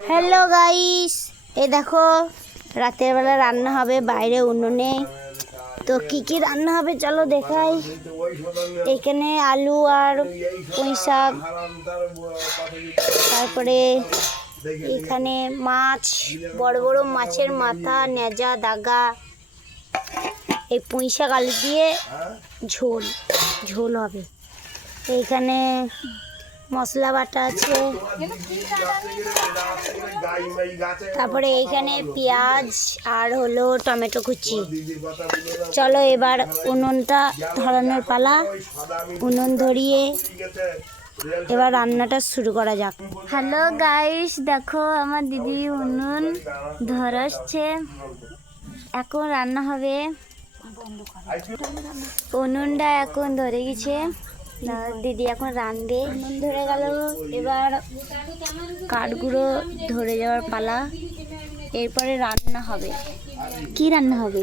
Hello guys, এই দেখো রাতের বেলা রান্না হবে বাইরে উনুনে। তো কি কি রান্না হবে চলো দেখাই। এখানে আলু আর পুঁই শাক, তারপরে এখানে মাছ, বড় বড় মাছের মাথা, নেজা, দাগা, এই পুঁই শাক আলু দিয়ে ঝোল ঝোল হবে। এইখানে মশলা বাটা আছে, তারপরে এইখানে পেঁয়াজ আর হলো টমেটো কুচি। চলো এবার উনুনটা ধরানোর পালা। উনুন ধরিয়ে এবার রান্নাটা শুরু করা যাক। হ্যালো গাইস, দেখো আমার দিদি উনুন ধরাচ্ছে, এখন রান্না হবে। উনুনটা এখন ধরে গেছে, দিদি এখন রাঁধবে। উনুন ধরে গেল, এবার কাঠগুলো ধরে যাওয়ার পালা। এরপরে রান্না হবে। কি রান্না হবে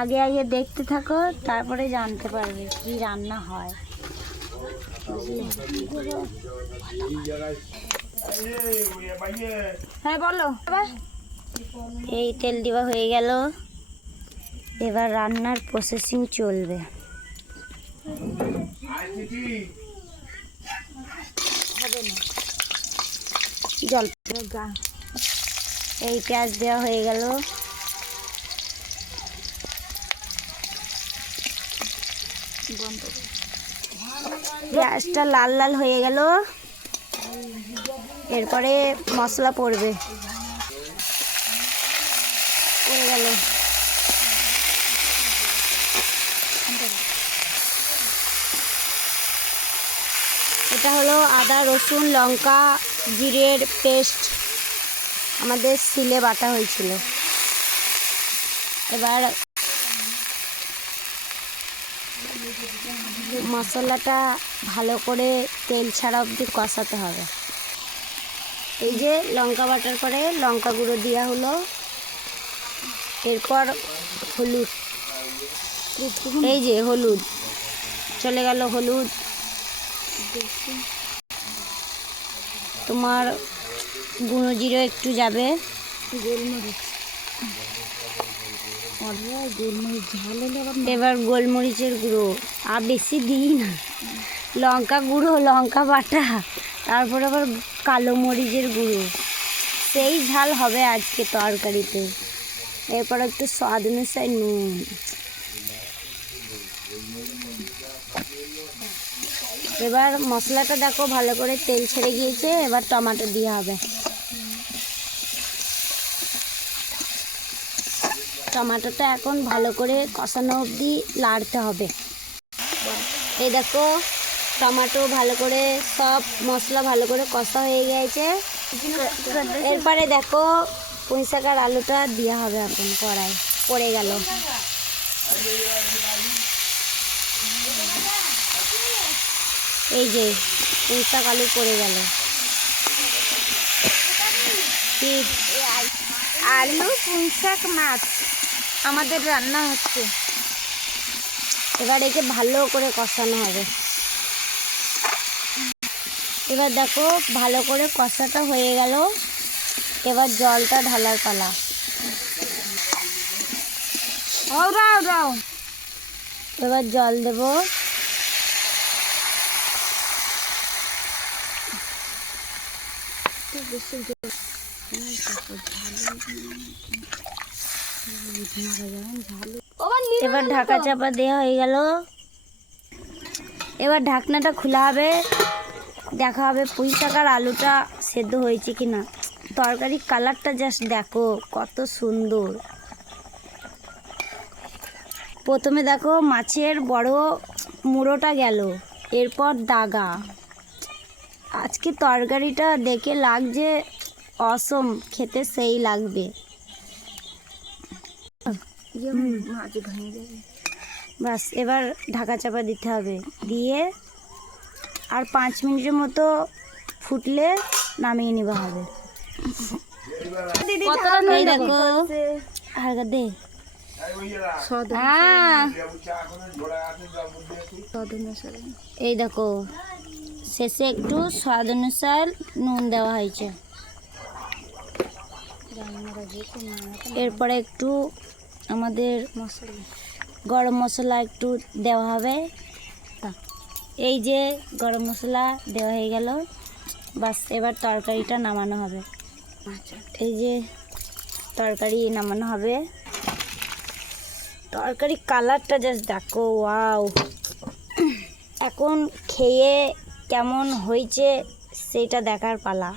আগে আগে দেখতে থাকো, তারপরে জানতে পারবে কি রান্না হয়। হ্যাঁ বলো। এই তেল দেওয়া হয়ে গেল, এবার রান্নার প্রসেসিং চলবে। জল এই পেঁয়াজ দেওয়া হয়ে গেল, পেঁয়াজটা লাল লাল হয়ে গেল। এরপরে মশলা পড়বে, পড়ে গেল। এটা হলো আদা রসুন লঙ্কা জিরের পেস্ট, আমাদের সিলে বাটা হয়েছিল। এবার মশলাটা ভালো করে তেল ছাড়া অবধি কষাতে হবে। এই যে লঙ্কা বাটার পরে লঙ্কা গুঁড়ো দেওয়া হলো, এরপর হলুদ, এই যে হলুদ চলে গেল, হলুদ তোমার গুঁড়ো জিরে একটু যাবে, গোলমরিচ, এবার গোলমরিচের গুঁড়ো আর বেশি দিই না, লঙ্কা গুঁড়ো লঙ্কা বাটা, তারপর আবার কালো মরিচের গুঁড়ো, সেই ঝাল হবে আজকে তরকারিতে। এরপর একটু স্বাদ অনুসারে নুন। এবার মশলাটা দেখো ভালো করে তেল ছেড়ে গিয়েছে, এবার টমেটো দেওয়া হবে। টমেটোটা এখন ভালো করে কষানো অবধি লাড়তে হবে। এই দেখো টমেটো ভালো করে সব মশলা ভালো করে কষা হয়ে গিয়েছে। এরপরে দেখো পুঁই শাক আর আলুটা দেওয়া হবে, এখন কড়াই পড়ে গেল। এই যে পুঁই শাক আলু পড়ে গেল। আলু পুঁই শাক মাছ আমাদের রান্না হচ্ছে। এবার একে ভালো করে কষানো হবে। এবার দেখো ভালো করে কষাটা হয়ে গেল, এবার জলটা ঢালার পালা। এবার জল দেব, এবার ঢাকা চাপা দেওয়া হয়ে গেল। এবার ঢাকনাটা খোলা হবে, দেখা হবে পুঁই শাক আর আলুটা সেদ্ধ হয়েছে কিনা। তরকারির কালারটা জাস্ট দেখো কত সুন্দর। প্রথমে দেখো মাছের বড় মুড়োটা গেল, এরপর দাগা। আজকে তরকারিটা দেখে লাগছে অসম, খেতে সেই লাগবে। বাস এবার ঢাকা চাপা দিতে হবে, দিয়ে আর 5 মিনিটের মতো ফুটলে নামিয়ে নেওয়া হবে। এই দেখো হালকা দে, এই দেখো শেষে একটু স্বাদ অনুসার নুন দেওয়া হয়েছে। এরপরে একটু আমাদের গরম মশলা একটু দেওয়া হবে। এই যে গরম মশলা দেওয়া হয়ে গেল, বাস এবার তরকারিটা নামানো হবে। এই যে তরকারি নামানো হবে। তরকারি কালারটা জাস্ট দেখো, ওয়াও। এখন খেয়ে কেমন হয়েছে সেটা দেখার পালা।